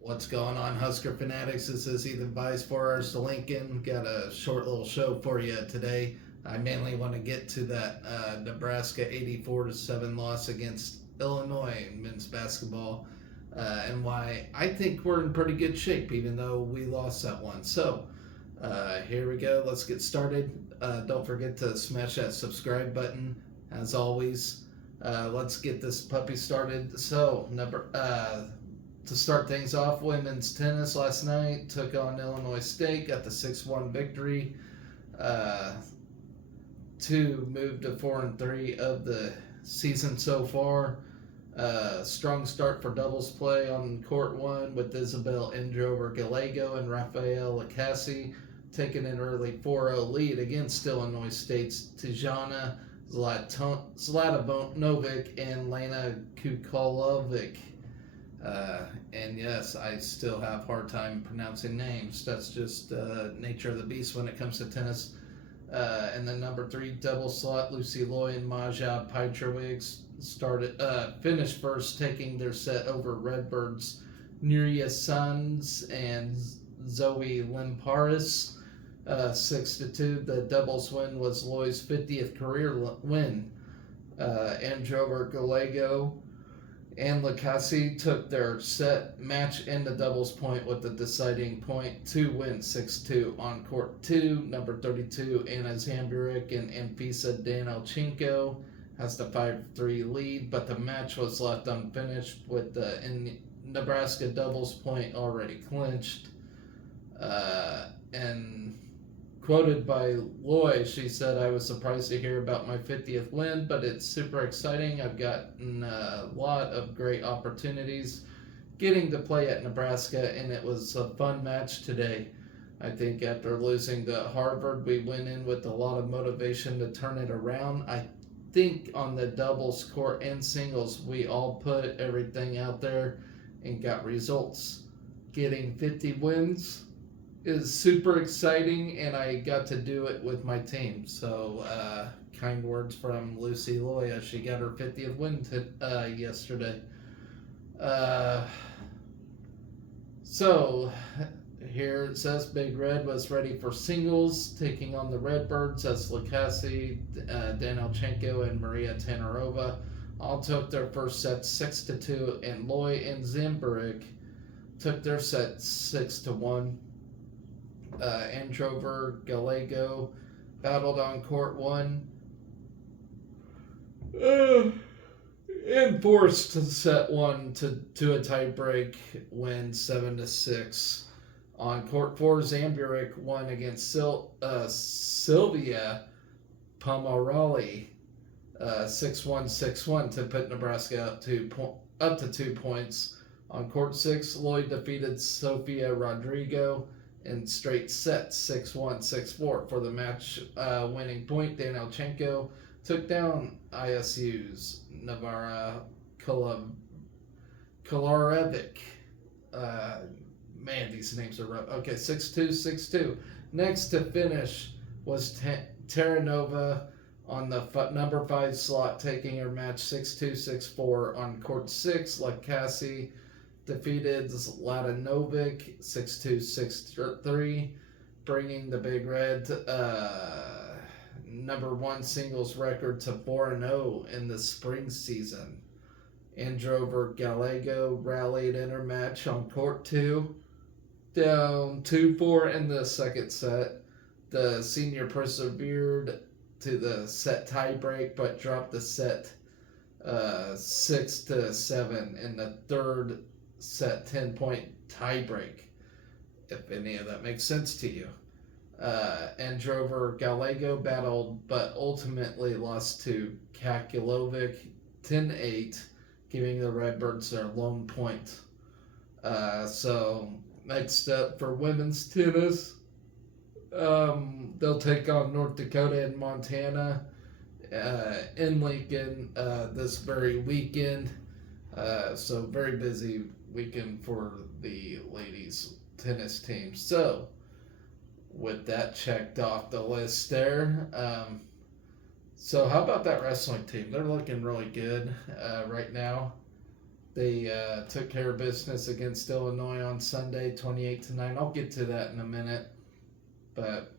What's going on, Husker Fanatics? This is Ethan Vice, 4 hours to Lincoln. Got a short little show for you today. I mainly want to get to that Nebraska 84-7 loss against Illinois in men's basketball and why I think we're in pretty good shape, even though we lost that one. So, here we go. Let's get started. Don't forget to smash that subscribe button, as always. Let's get this puppy started. So, to start things off, women's tennis last night took on Illinois State, got the 6-1 victory. To move to 4-3 of the season so far. Strong start for doubles play on court one with Isabel Indrover Gallego and Rafael Lacassi taking an early 4-0 lead against Illinois State's Tijana Zlatanovic and Lena Kukalovic. And yes, I still have a hard time pronouncing names. That's just nature of the beast when it comes to tennis. And then number 3 double slot, Lucy Loy and Maja Petrovic finished first, taking their set over Redbirds Nuria Sons and Zoe Limparis 6-2. The doubles win was Loy's 50th career win. Androver Gallego and Lacassi took their set match into doubles point with the deciding point to win 6-2 on court 2. Number 32, Anna Zamburik and Anfisa Danilchenko has the 5-3 lead, but the match was left unfinished with the Nebraska doubles point already clinched. And quoted by Loy, she said, "I was surprised to hear about my 50th win, but it's super exciting. I've gotten a lot of great opportunities getting to play at Nebraska, and it was a fun match today. I think after losing to Harvard, we went in with a lot of motivation to turn it around. I think on the doubles court and singles, we all put everything out there and got results. Getting 50 wins is super exciting, and I got to do it with my team." So, kind words from Lucy Loy as she got her 50th win yesterday. So, here it says Big Red was ready for singles, taking on the Redbirds as Lacassi, Danilchenko, and Maria Tanarova all took their first set 6-2, and Loy and Zamburik took their set 6-1. Androver Gallego battled on court 1 and forced set 1 to a tie-break win 7-6. On court 4, Zamburik won against Sylvia Pomarali 6-1, 6-1 to put Nebraska up to 2 points. On court 6, Lloyd defeated Sofia Rodrigo in straight sets 6-1, 6-4 for the match winning point. Danilchenko took down ISU's Navara Kolarevic. Man, these names are rough. Okay, 6-2, 6-2. Next to finish was Terranova on the number 5 slot, taking her match 6-2, 6-4. On court 6, Lacassi defeated Zlatanovic 6-2, 6-3, bringing the Big Red number 1 singles record to 4-0 in the spring season. Androver Gallego rallied in her match on court 2, down 2-4 in the second set. The senior persevered to the set tiebreak, but dropped the set 6-7 in the third set 10-point tiebreak, if any of that makes sense to you. Androver Gallego battled but ultimately lost to Kakulovic 10-8, giving the Redbirds their lone point. So next up for women's tennis, they'll take on North Dakota and Montana in Lincoln this very weekend. So very busy weekend for the ladies tennis team. So with that checked off the list there, so how about that wrestling team? They're looking really good right now. They took care of business against Illinois on Sunday, 28-9. I'll get to that in a minute, but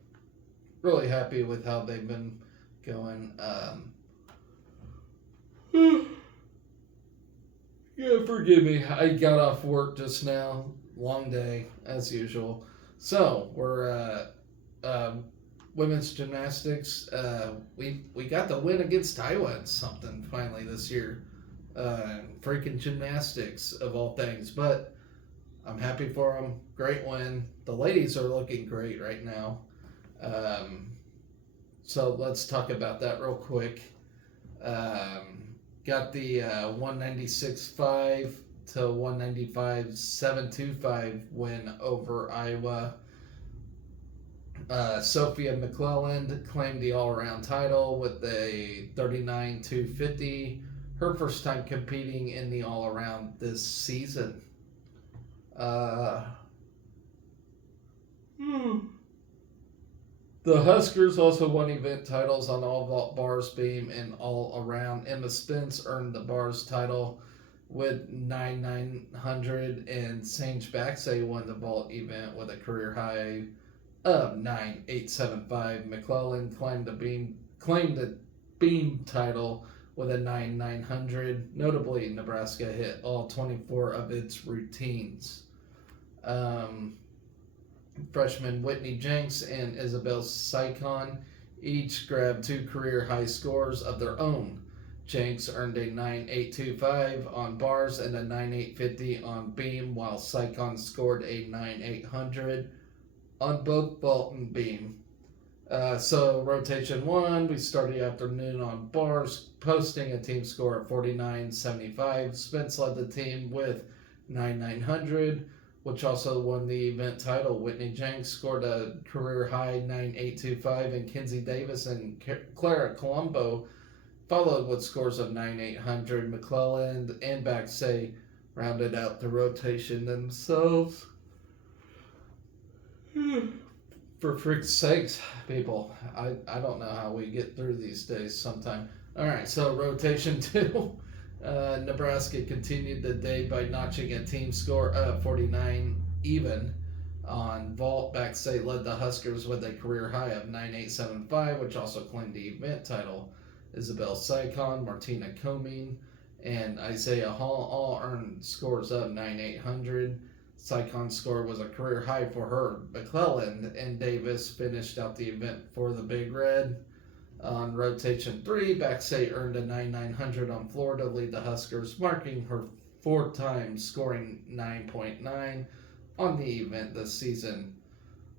really happy with how they've been going. Yeah, forgive me. I got off work just now. Long day, as usual. So, we're women's gymnastics. We got the win against Iowa and something finally this year. Freaking gymnastics, of all things. But I'm happy for them. Great win. The ladies are looking great right now. So, let's talk about that real quick. Got the 196.5 to 195.725 win over Iowa. Sophia McClelland claimed the all-around title with a 39.250. Her first time competing in the all-around this season. The Huskers also won event titles on all vault, bars, beam, and all around. Emma Spence earned the bars title with 9,900, and Sage Baxay won the vault event with a career high of 9,875. McClellan claimed the beam title with a 9,900. Notably, Nebraska hit all 24 of its routines. Freshman Whitney Jenks and Isabel Sycon each grabbed 2 career high scores of their own. Jenks earned a 9.825 on bars and a 9.850 on beam, while Sycon scored a 9.800 on both vault and beam. So rotation 1, we started the afternoon on bars, posting a team score of 49.75. Spence led the team with 9,900. Which also won the event title. Whitney Jenks scored a career high 9.825, and Kinsey Davis and Clara Colombo followed with scores of 9,800. McClelland and Baxay rounded out the rotation themselves. For frick's sakes, people, I don't know how we get through these days sometime. All right, so rotation 2. Nebraska continued the day by notching a team score of 49 even. On vault, Baxay led the Huskers with a career high of 9.875, which also claimed the event title. Isabel Sycon, Martina Coming, and Isaiah Hall all earned scores of 9,800. Sycon's score was a career high for her. McClelland and Davis finished out the event for the Big Red. On rotation 3, Baxay earned a 9,900 on floor to lead the Huskers, marking her 4th time scoring 9.9 on the event this season.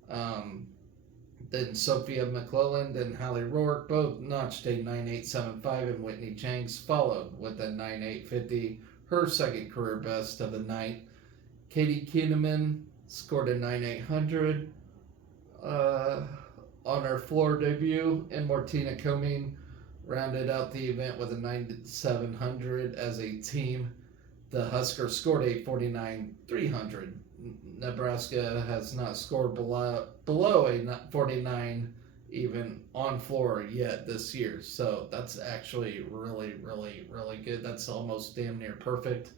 Then Sophia McClelland and Hallie Rourke both notched a 9.875, and Whitney Jenks followed with a 9.850, her second career best of the night. Katie Kieneman scored a 9.800 on her floor debut, and Martina Coming rounded out the event with a 9,700 as a team. The Huskers scored a 49.300. Nebraska has not scored below a 49 even on floor yet this year, so that's actually really, really, really good. That's almost damn near perfect.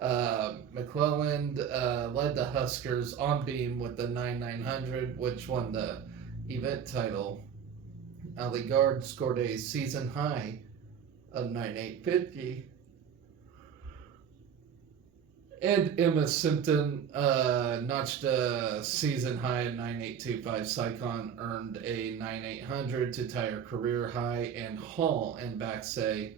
McClelland led the Huskers on beam with the 9,900, which won the event title. Ali Gard scored a season high of 9,850. And Emma Simpson notched a season high of 9,825. Sycon earned a 9,800 to tie her career high, and Hall and Baxay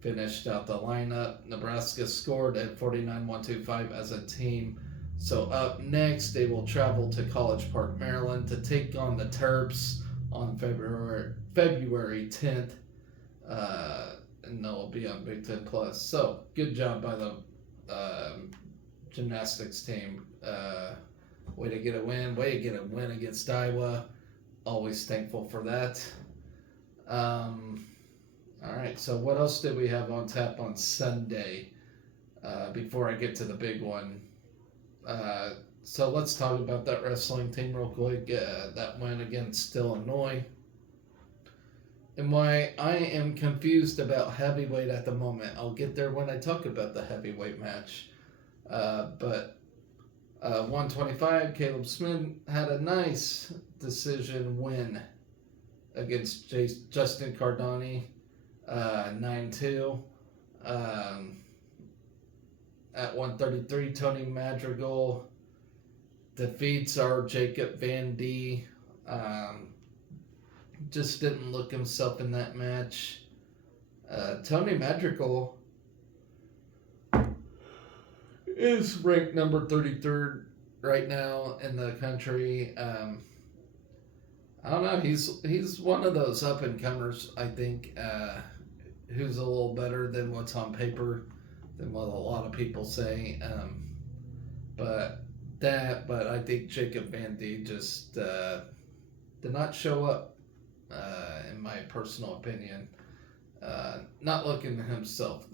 finished out the lineup. Nebraska scored at 49,125 as a team. So up next, they will travel to College Park, Maryland to take on the Terps on February 10th. And they'll be on Big Ten Plus. So good job by the gymnastics team. Way to get a win. Way to get a win against Iowa. Always thankful for that. All right, so what else did we have on tap on Sunday before I get to the big one? So let's talk about that wrestling team real quick. That went against Illinois. and why I am confused about heavyweight at the moment. I'll get there when I talk about the heavyweight match. But 125, Caleb Smith had a nice decision win against Justin Cardani, 9-2. At 133, Tony Madrigal defeats our Jacob Van D. Just didn't look himself in that match. Tony Madrigal is ranked number 33rd right now in the country. I don't know. He's one of those up and comers, I think, who's a little better than what's on paper, than what a lot of people say. But I think Jacob Van D just did not show up, in my personal opinion. Not looking to himself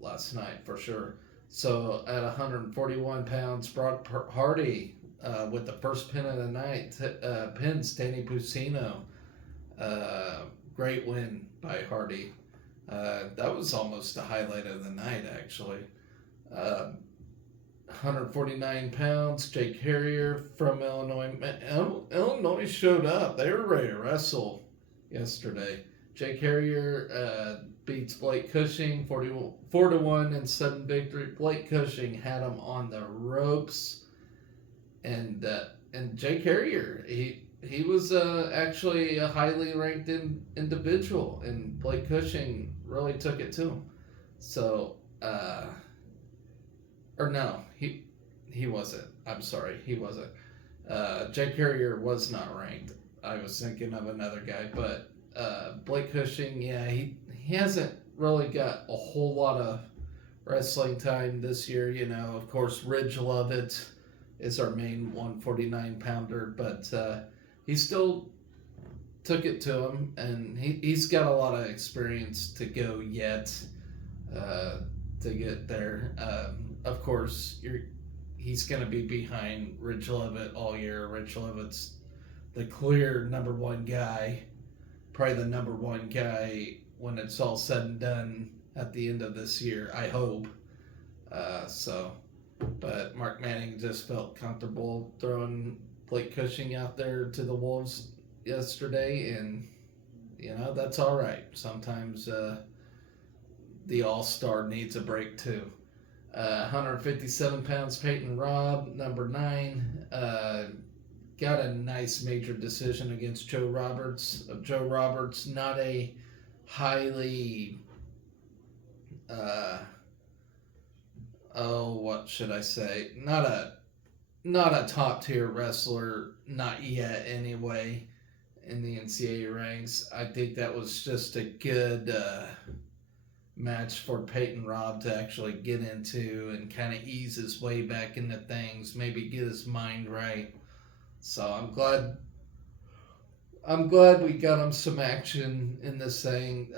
last night for sure. So at 141 pounds, Brock Hardy with the first pin of the night pins Danny Bucino. Great win by Hardy. That was almost the highlight of the night, actually. 149 pounds, Jake Harrier from Illinois. Illinois showed up. They were ready to wrestle yesterday. Jake Harrier beats Blake Cushing 4-1 in sudden victory. Blake Cushing had him on the ropes, and Jake Harrier he was actually a highly ranked individual, and Blake Cushing really took it to him. So or no, he wasn't. I'm sorry, he wasn't. Jake Harrier was not ranked. I was thinking of another guy, but Blake Cushing, yeah, he hasn't really got a whole lot of wrestling time this year. You know, of course, Ridge Lovett is our main 149 pounder, but he still took it to him, and he's got a lot of experience to go yet to get there. Of course, he's going to be behind Ridge Lovett all year. Ridge Lovett's the clear number one guy, probably the number one guy when it's all said and done at the end of this year, I hope. But Mark Manning just felt comfortable throwing Blake Cushing out there to the Wolves yesterday, and, you know, that's all right. Sometimes the all-star needs a break too. 157 pounds, Peyton Robb, number 9, got a nice major decision against Joe Roberts. Joe Roberts, not a highly, what should I say? Not a top tier wrestler, not yet anyway, in the NCAA ranks. I think that was just a good match for Peyton Robb to actually get into and kind of ease his way back into things, maybe get his mind right. So I'm glad we got him some action in this thing,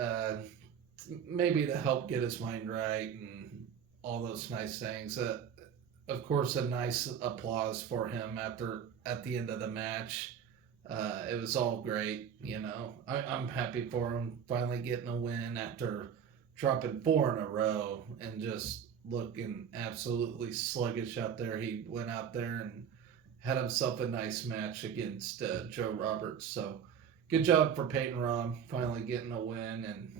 maybe to help get his mind right and all those nice things. Of course, a nice applause for him at the end of the match. It was all great, you know. I'm happy for him finally getting a win after dropping 4 in a row and just looking absolutely sluggish out there. He went out there and had himself a nice match against Joe Roberts. So good job for Peyton Robb finally getting a win and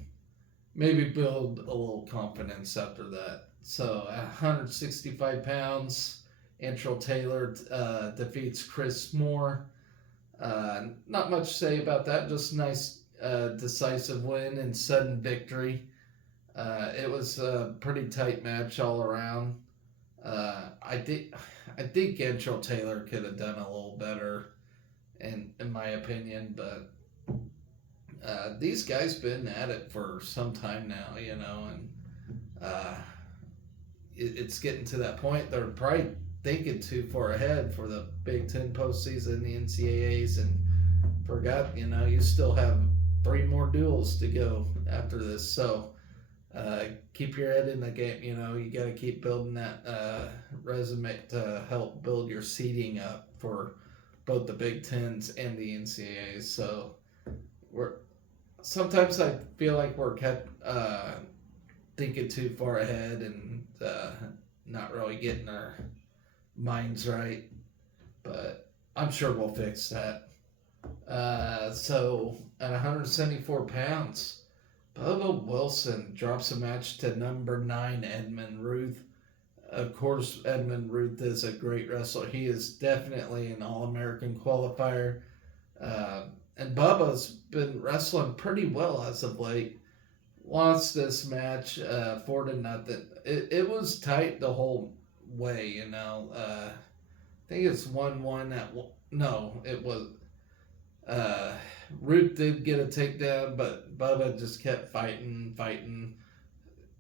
maybe build a little confidence after that. So at 165 pounds, Antrell Taylor defeats Chris Moore. Not much to say about that. Just nice decisive win and sudden victory. It was a pretty tight match all around. I think Antrell Taylor could have done a little better, in my opinion, but these guys been at it for some time now, you know, and it's getting to that point. They're probably thinking too far ahead for the Big Ten postseason, the NCAAs, and forgot, you know, you still have 3 more duels to go after this. So keep your head in the game. You know, you got to keep building that resume to help build your seeding up for both the Big Tens and the NCAAs. So sometimes I feel like we're thinking too far ahead and not really getting our minds right. But I'm sure we'll fix that. So at 174 pounds, Bubba Wilson drops a match to number 9 Edmund Ruth. Of course, Edmund Ruth is a great wrestler. He is definitely an All-American qualifier. Uh, and Bubba's been wrestling pretty well as of late. Lost this match 4-0. It was tight the whole way, you know. I think it's 1-1 at no, it was Root did get a takedown, but Bubba just kept fighting.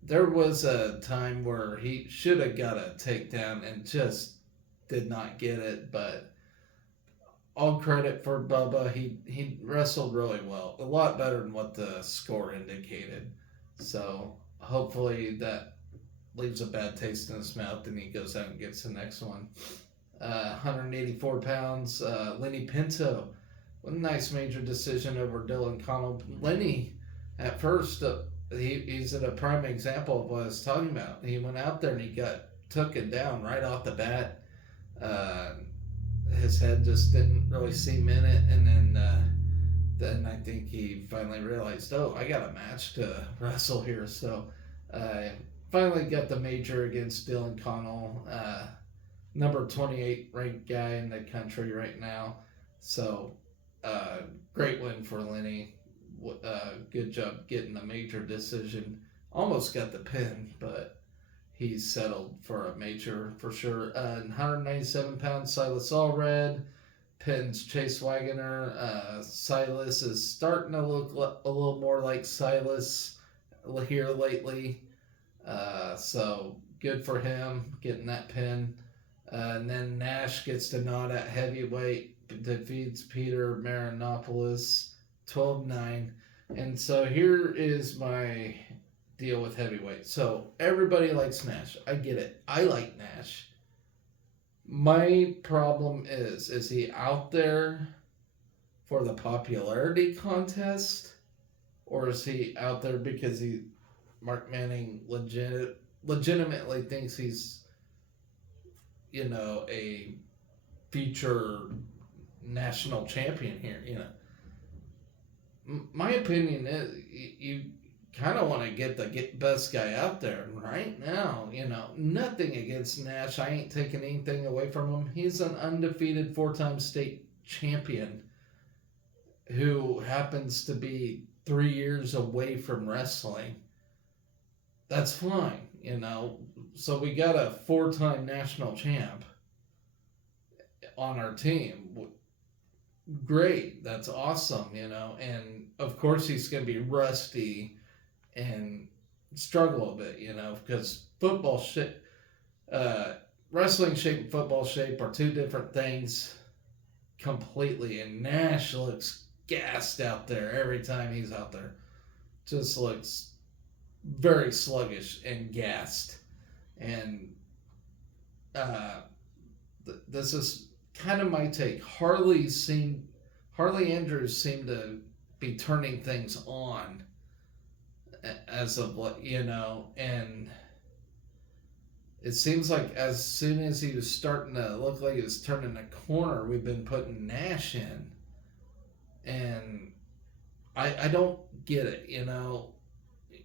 There was a time where he should have got a takedown and just did not get it, but all credit for Bubba. He wrestled really well, a lot better than what the score indicated. So hopefully that leaves a bad taste in his mouth, and he goes out and gets the next one. 184 pounds, Lenny Pinto. What a nice major decision over Dylan Connell. Lenny, at first, he's a prime example of what I was talking about. He went out there and he got taken down right off the bat. His head just didn't really seem in it, and then I think he finally realized, oh, I got a match to wrestle here. So finally got the major against Dylan Connell, number 28 ranked guy in the country right now. So great win for Lenny. Good job getting the major decision. Almost got the pin, but he's settled for a major for sure. 197 pounds, Silas Allred pins Chase Wagoner. Silas is starting to look a little more like Silas here lately. So good for him getting that pin. And then Nash gets the nod at heavyweight, defeats Peter Marinopoulos 12-9. And so here is my deal with heavyweight. So everybody likes Nash. I get it. I like Nash. My problem is he out there for the popularity contest? Or is he out there because Mark Manning legitimately thinks he's, you know, a future national champion here, you know? My opinion is you kind of want to get the best guy out there right now. You know, nothing against Nash. I ain't taking anything away from him. He's an undefeated 4-time state champion who happens to be 3 years away from wrestling. That's fine, you know. So we got a 4-time national champ on our team. Great, that's awesome, you know. And of course he's going to be rusty and struggle a bit, you know, because wrestling shape and football shape are two different things completely. And Nash looks gassed out there every time he's out there. Just looks very sluggish and gassed. And this is kind of my take. Harley Andrews seemed to be turning things on as of what, you know, and it seems like as soon as he was starting to look like he was turning a corner, we've been putting Nash in. And I don't get it, you know.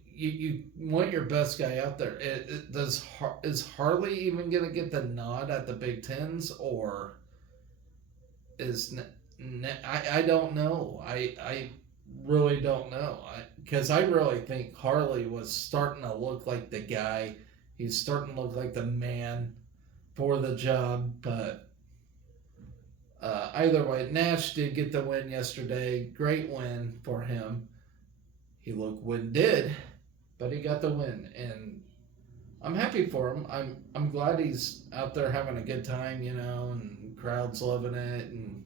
You want your best guy out there. Is Harley even going to get the nod at the Big Tens, or I don't know. I really don't know. Because I really think Harley was starting to look like the guy. He's starting to look like the man for the job. But either way, Nash did get the win yesterday. Great win for him. He looked winded, but he got the win. And I'm happy for him. I'm glad he's out there having a good time, you know, and crowd's loving it and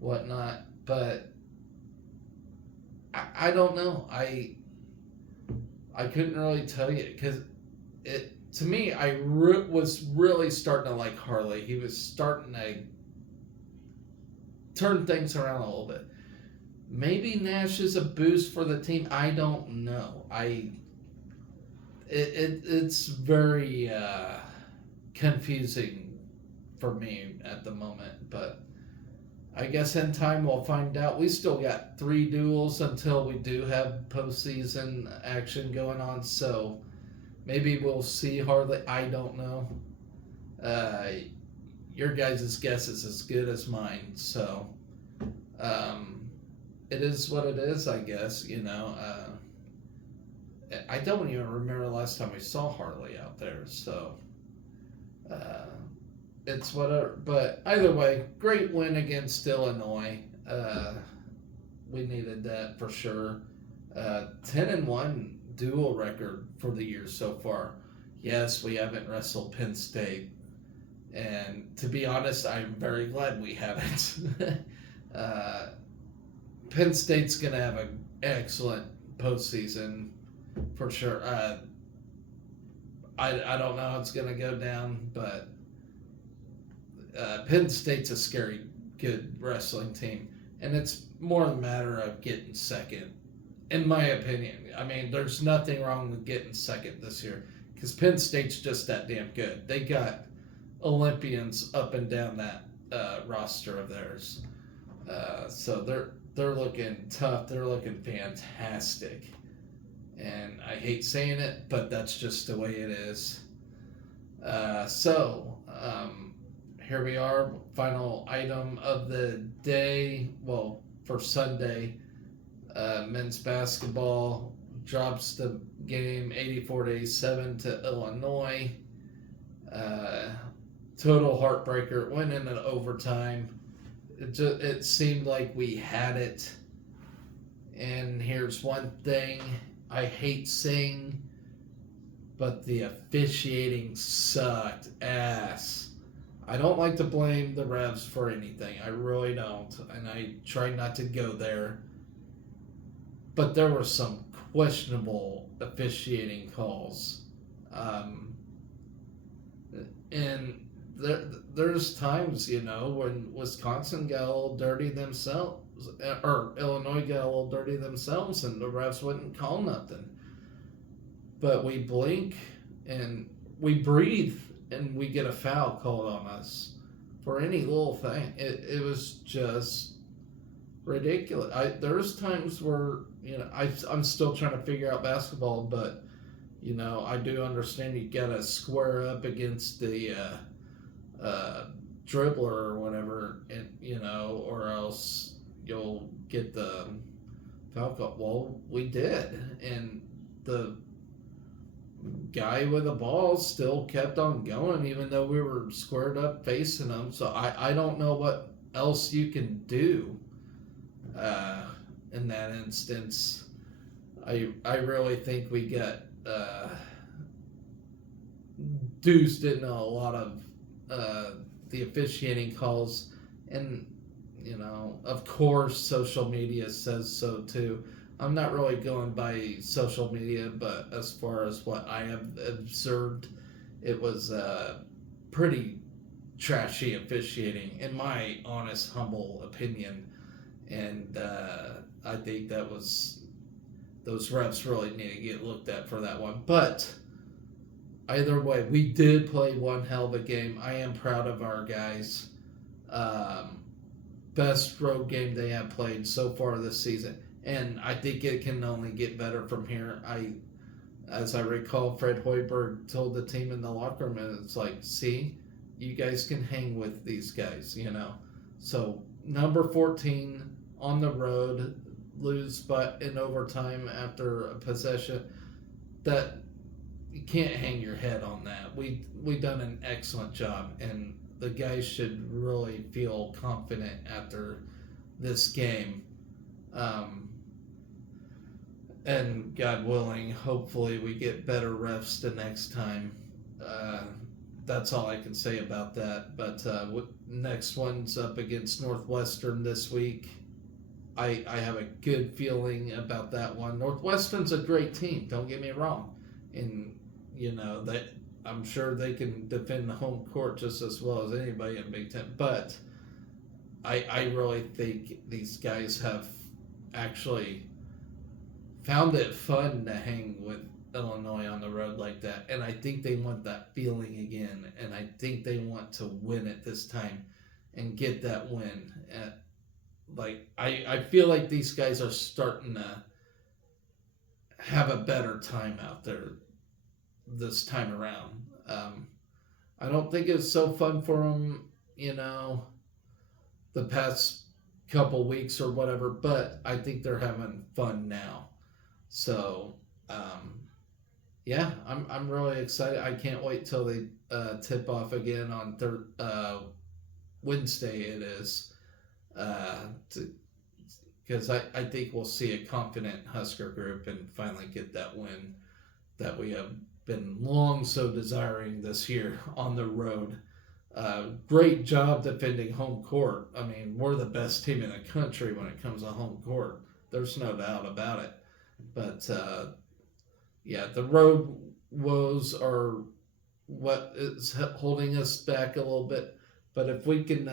whatnot. But I don't know. I couldn't really tell you, because to me, I was really starting to like Harley. He was starting to turn things around a little bit. maybe Nash is a boost for the team. I don't know. It's very confusing for me at the moment, but I guess in time we'll find out. We still got 3 duels until we do have postseason action going on, so maybe we'll see Harley. I don't know. Uh, your guys' guess is as good as mine, so it is what it is, I guess. I don't even remember the last time we saw Harley out there, so uh, it's whatever. But either way, great win against Illinois. We needed that for sure. 10-1 dual record for the year so far. Yes, we haven't wrestled Penn State, and to be honest, I'm very glad we haven't. Penn State's gonna have an excellent postseason for sure. I don't know how it's gonna go down, but Penn State's a scary good wrestling team, and it's more a matter of getting second, in my opinion. I mean, there's nothing wrong with getting second this year because Penn State's just that damn good. They got Olympians up and down that roster of theirs, so they're looking tough. They're looking fantastic, and I hate saying it, but that's just the way it is. Here we are, final item of the day. Well, for Sunday, men's basketball drops the game 84-87 to Illinois. Total heartbreaker. Went into overtime. It seemed like we had it. And here's one thing I hate saying, but the officiating sucked ass. I don't like to blame the refs for anything. I really don't. And I try not to go there. But there were some questionable officiating calls. And there's times, when Wisconsin got a little dirty themselves, or Illinois got a little dirty themselves, and the refs wouldn't call nothing. But we blink and we breathe, and we get a foul called on us for any little thing. It was just ridiculous. There's times where I'm still trying to figure out basketball, but I do understand you gotta square up against the dribbler or whatever, and or else you'll get the foul call. Well, we did, and the guy with the ball still kept on going, even though we were squared up facing him. So I don't know what else you can do in that instance. I really think we got deuced in a lot of the officiating calls, and of course social media says so too. I'm not really going by social media, but as far as what I have observed, it was pretty trashy officiating, in my honest, humble opinion. And I think those refs really need to get looked at for that one. But either way, we did play one hell of a game. I am proud of our guys. Best road game they have played so far this season. And I think it can only get better from here. As I recall, Fred Hoiberg told the team in the locker room, and it's like, see, you guys can hang with these guys, So, number 14 on the road, lose but in overtime after a possession. That you can't hang your head on that. We done an excellent job, and the guys should really feel confident after this game. And God willing, hopefully we get better refs the next time. That's all I can say about that. But next one's up against Northwestern this week. I have a good feeling about that one. Northwestern's a great team, don't get me wrong. And, that I'm sure they can defend the home court just as well as anybody in Big Ten. But I really think these guys have actually found it fun to hang with Illinois on the road like that. And I think they want that feeling again. And I think they want to win it this time and get that win. I feel like these guys are starting to have a better time out there this time around. I don't think it's so fun for them, the past couple weeks or whatever, but I think they're having fun now. So, yeah, I'm really excited. I can't wait till they tip off again on Wednesday. It is, because I think we'll see a confident Husker group and finally get that win that we have been long so desiring this year on the road. Great job defending home court. I mean, we're the best team in the country when it comes to home court. There's no doubt about it. But, yeah, the road woes are what is holding us back a little bit. But if we can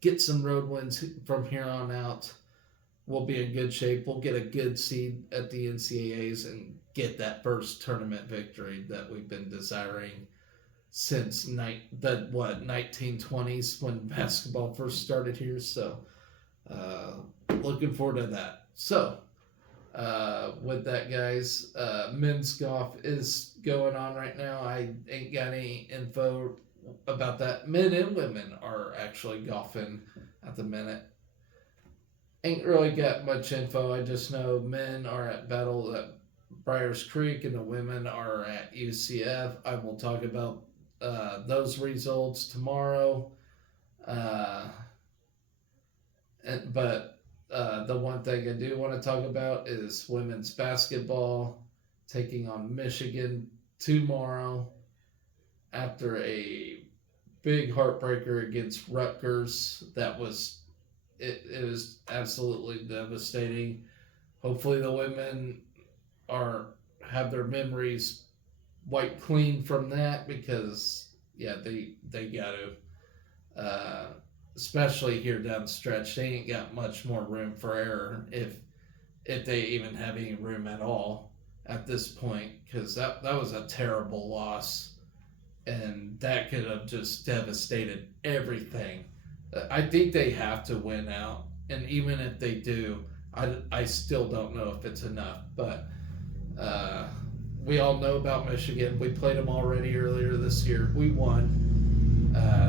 get some road wins from here on out, we'll be in good shape. We'll get a good seed at the NCAAs and get that first tournament victory that we've been desiring since 1920s when basketball first started here. So looking forward to that. So with that, guys, men's golf is going on right now. I ain't got any info about that. Men and women are actually golfing at the minute. Ain't really got much info. I just know men are at Battle at Briars Creek and the women are at UCF. I will talk about those results tomorrow. But the one thing I do want to talk about is women's basketball taking on Michigan tomorrow after a big heartbreaker against Rutgers. It was absolutely devastating. Hopefully the women have their memories wiped clean from that, because they got to, especially here down the stretch. They ain't got much more room for error if they even have any room at all at this point, because that was a terrible loss, and that could have just devastated everything. I think they have to win out, and even if they do, I still don't know if it's enough. But we all know about Michigan. We played them already earlier this year. We won.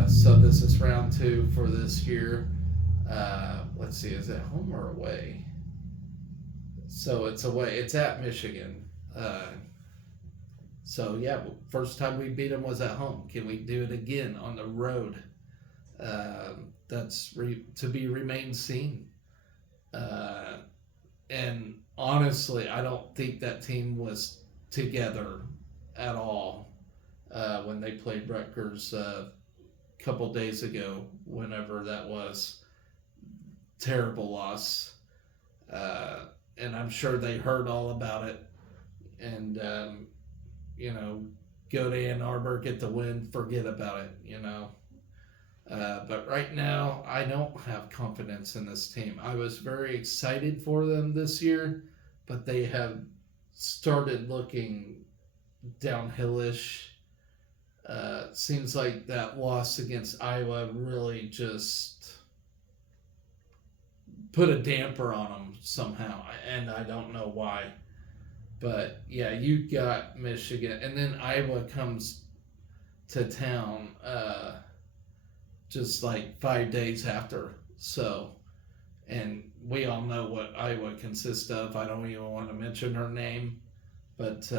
So this is round 2 for this year. Let's see, is it home or away? So it's away. It's at Michigan. So yeah, first time we beat them was at home. Can we do it again on the road? That's to be remained seen. And honestly, I don't think that team was together at all when they played Rutgers a couple days ago, whenever that was. Terrible loss. And I'm sure they heard all about it. And, go to Ann Arbor, get the win, forget about it, But right now, I don't have confidence in this team. I was very excited for them this year, but they have started looking downhillish. Seems like that loss against Iowa really just put a damper on them somehow, and I don't know why. But yeah, you got Michigan, and then Iowa comes to town just like 5 days after. So, and we all know what Iowa consists of. I don't even want to mention her name, but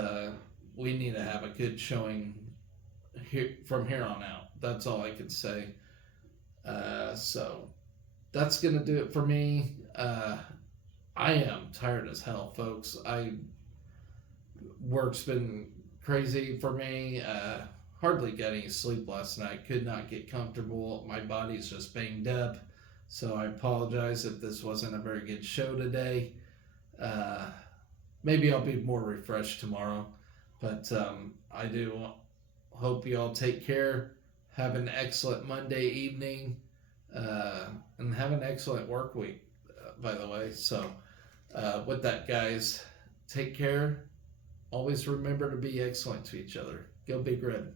we need to have a good showing from here on out. That's all I can say. So that's going to do it for me. I am tired as hell, folks. Work's been crazy for me. Hardly got any sleep last night. Could not get comfortable. My body's just banged up. So I apologize if this wasn't a very good show today. Maybe I'll be more refreshed tomorrow. But I do hope you all take care. Have an excellent Monday evening. And have an excellent work week, by the way. So With that, guys, take care. Always remember to be excellent to each other. Go Big Red.